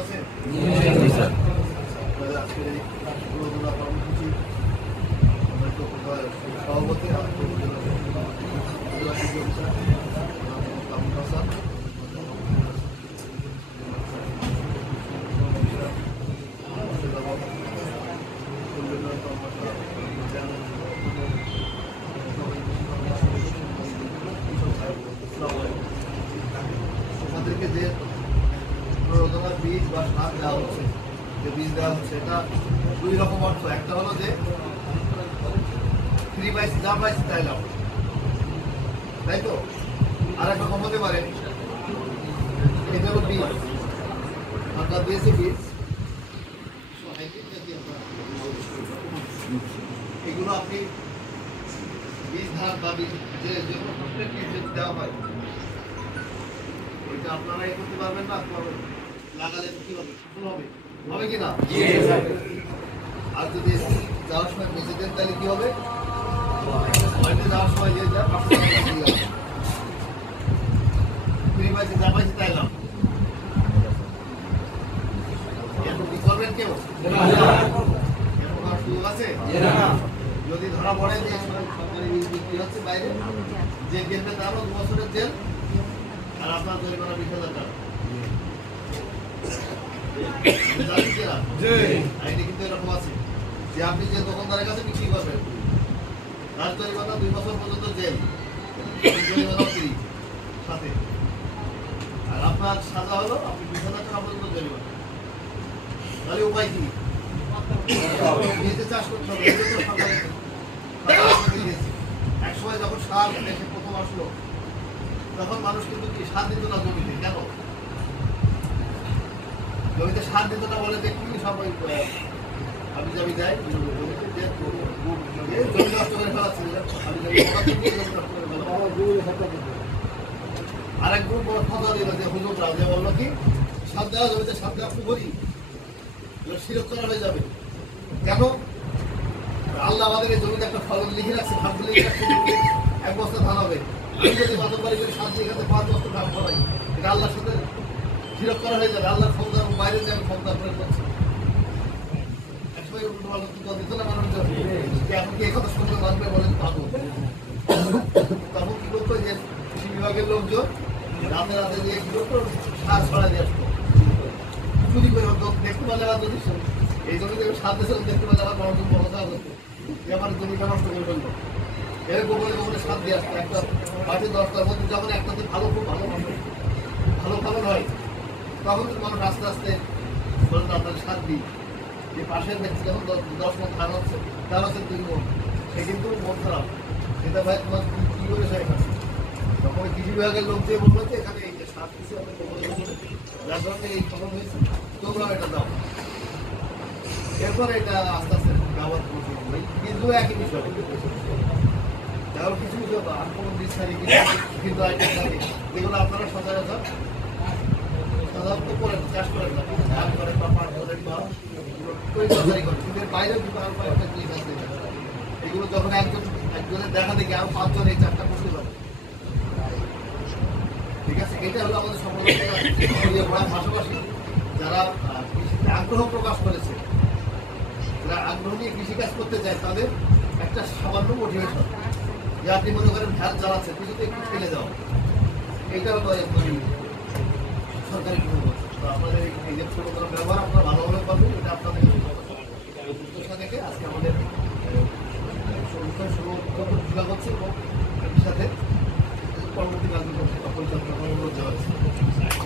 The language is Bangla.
আছে? সভাপতি আমাদেরকে যে প্রণোদনার বীজ বা সার দেওয়া হচ্ছে, যে বীজ দেওয়া হচ্ছে, এটা দুই রকম অর্থ। একটা হলো যে ফ্রি পাইছি, যা পাইছি তাই লাভ, তাই তো। আর একটা কম হতে পারে, এটা হলো বীজ, সরকার দিয়েছে বীজ, এগুলো আপনি বীজ ধান বা বীজ যে কোনো প্রত্যেক দেওয়া হয়, ওইটা আপনারা এ করতে পারবেন না, লাগালে কি হবে, সফল হবে, হবে কিনা? আর যদি যাওয়ার সময় বেঁচে দেন তাহলে কি হবে? যাওয়ার সময় যে যা ফ্রি পাইছে, যা পাইছে তাই লাভ। কি করবেন কেউ? সুযোগ আছে? যদি ধরা পড়ে যে সরকারি বীজ বিক্রি হচ্ছে বাইরে, যে কিনবে তারও 2 বছরের জেল, আর আপনার জরিমানা 20,000 টাকা। আইনে কিন্তু এরকম আছে যে আপনি যে দোকানদারের কাছে বিক্রি করবেন তার জরিমানা 2 বছর পর্যন্ত জেল, জরিমানা ফ্রি সাথে। আর আপনার সাজা হলো আপনি 20,000 টাকা পর্যন্ত জরিমানা। তাহলে উপায় কি? নিজে চাষ করতে হবে। এক সময় যখন সার দেশে প্রথম আসলো, তখন মানুষ কিন্তু কি সার দিত না জমিতে। কেন জমিতে সার দিত না? বলে দেখি সবাই আমি যাবি যাই জমি নষ্ট করে ফেলাচ্ছি, আরেক গ্রুপ কথা দিল যে হুজুররা যে বললো কি সার দেওয়া জমিতে সার দেওয়া পুকুরি শিরক করা হয়ে যাবে। কেন? আল্লাহ আমাদের এই জমিতে একটা ফলন লিখে রাখছে, ভাগ্য লিখে রাখছে, 1 বস্তা ধান হবে। আমি যদি বাদবাড়ি করে সার দিয়ে এখানে 5 বস্তা ধান ফলাই, এটা আল্লাহর সাথে শিরক করা হয়ে যাবে। আল্লাহর ক্ষমতার বাইরে যে আমি ক্ষমতা প্রয়োগ করছি। একসময় দিত না মানুষজন, এখন কি এই কথা শুনতে মানবে? বলেন পাবো। তখন কি করতো যে কৃষি বিভাগের লোকজন রাতে রাতে দিয়ে কি করতো, সার ছড়া দিয়ে আসতো। চুরি করে দেখতে পারলে আবার যদি এই জমিতে সার দেশে দেখতে পারলে আবার মানুষজন বড় হতো, আমার জমিটা নষ্ট করে ফেলতো। এরকম বলে গোবরে সার দিয়ে আসতো। একটা বাড়িতে 10টার মধ্যে যখন একটাতে ভালো খুব ভালো ফলন হয়, তখন মানুষ আস্তে আস্তে বলেন আপনার সার দিই। যে পাশের ব্যক্তি যখন 10 মন ধান হচ্ছে, তার হচ্ছে 2 মন, সে কিন্তু মন খারাপ, এটা ভাই তোমার কি করেছে এখানে? তখন কৃষি বিভাগের লোক যে বললো যে এখানে এই যে সার কিছু যার কারণে এই ফলন হয়েছে, তোমরা এটা দাও। এরপর এটা আস্তে আস্তে ব্যবহার করতে হবে, কিন্তু একই বিষয়। যেমন কিছু বিষয় আর কোনো বিশ্বাসী কিন্তু আইটেম থাকে, যেগুলো আপনারা সচরাচর সাধারণত করেন, চাষ করেন না, ধান করেন বা পাট করেন বা তৈরি করেন, কিন্তু এর বাইরেও কিন্তু আরো কয়েকটা জিনিস আছে। এগুলো যখন একজনের দেখা দেখি আরো 5 জন এই 4টা করতে পারে। ঠিক আছে, এটা হলো আমাদের সমাজের পাশাপাশি যারা কৃষিতে আগ্রহ প্রকাশ করেছে, যারা আগ্রহ নিয়ে কৃষিকাজ করতে চায়, তাদের একটা সামান্য মোটিভেশন, যে আপনি মনে করেন ভ্যান চালাচ্ছেন, কিছুতে একটু ফেলে দেওয়া, এইটা হলো সরকারি কোনো বলছে। তো আপনাদের এই যে ছোট কোনো ব্যবহার আপনারা ভালোভাবে পাবেন, এটা আপনাদের উদ্দেশ্য দেখে আজকে আমাদের বিভাগ হচ্ছে এবং একই সাথে পরবর্তী কার্যক্রম পরিচালনা অনুরোধ দেওয়া হয়েছে।